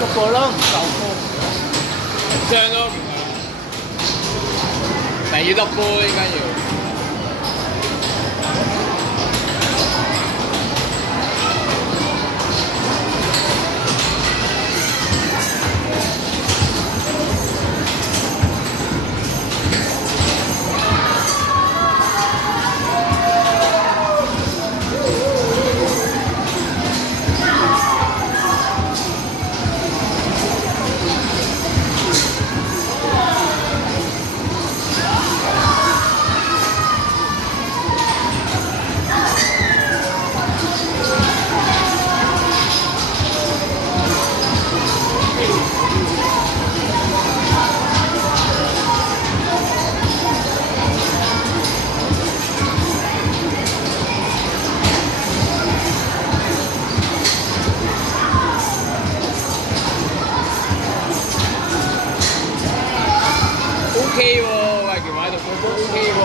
6個咯，唔夠波。張咯，但要得波應該要。OK 喎，喂，條馬度個都 OK 喎。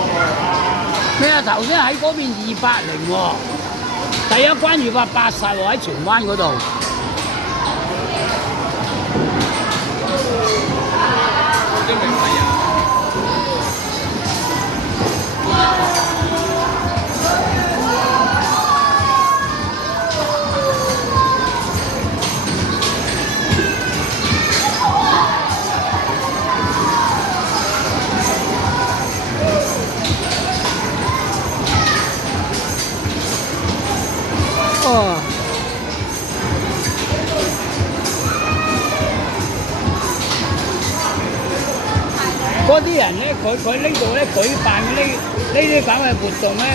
咩啊？頭先喺嗰邊280喎，第一關280喎，喺荃灣嗰度。啲名牌人。哦。嗰啲人咧，佢呢度咧舉辦呢啲咁嘅活動咧，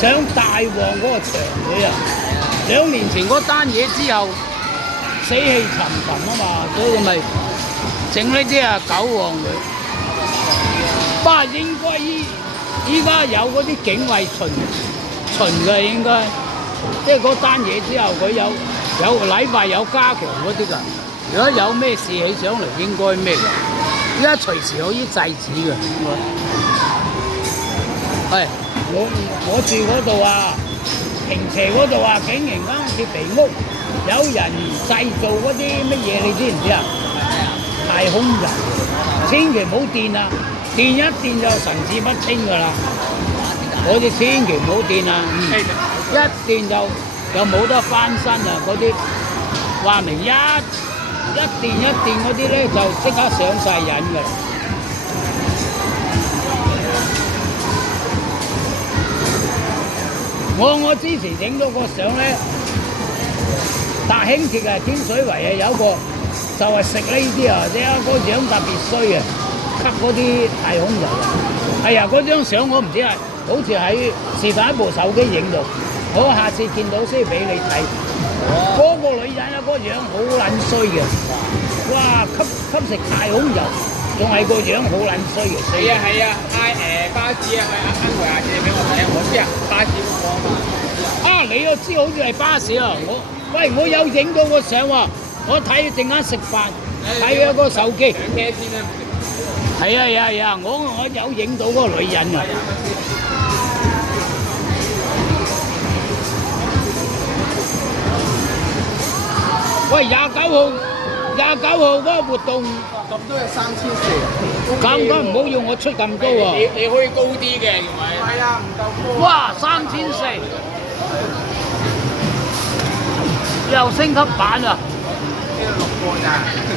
想大旺嗰個場會啊。2年前嗰單嘢之後，死氣沉沉啊嘛，所以咪整呢啲啊搞旺佢。不過應該依家有嗰啲警衛巡嘅應該。即係嗰單嘢之後，佢有禮拜有加強嗰啲㗎。如果有咩事起上嚟，應該咩㗎？依家隨時可以制止嘅。係我住嗰度啊，坪輋嗰度啊，竟然間鐵皮屋有人製造嗰啲乜嘢，你知唔知啊？太空人，千祈唔好掂啊！掂一掂就神志不清㗎啦。嗰啲千祈唔好掂啊！一掂就冇得翻身啊！嗰啲話明一掂嗰啲咧就即刻上晒癮㗎。我之前影咗個相咧，達興鐵啊，天水圍啊有個就係食呢啲啊，即係個樣特別衰啊，吸嗰啲太空油啊。係啊，嗰張相我唔知係好似喺是但一部手機影到。我下次見到先俾你睇。嗰個女人啊，個樣好撚衰嘅，哇！吸食太空油，仲係個樣好撚衰嘅。係啊，巴士啊，啱回下借俾我睇，我知啊，巴士嗰個啊嘛。啊，你又知好似係巴士啊？我有影到個相喎，我睇陣間食飯睇咗個手機。上車先啦。係啊，我有影到嗰個女人啊。喂，29號嗰個活動咁都係3400。咁唔好要我出咁多喎。你可以高啲嘅，係咪？係啊，唔夠高。哇，3400，又升級版啊！呢度6個咋。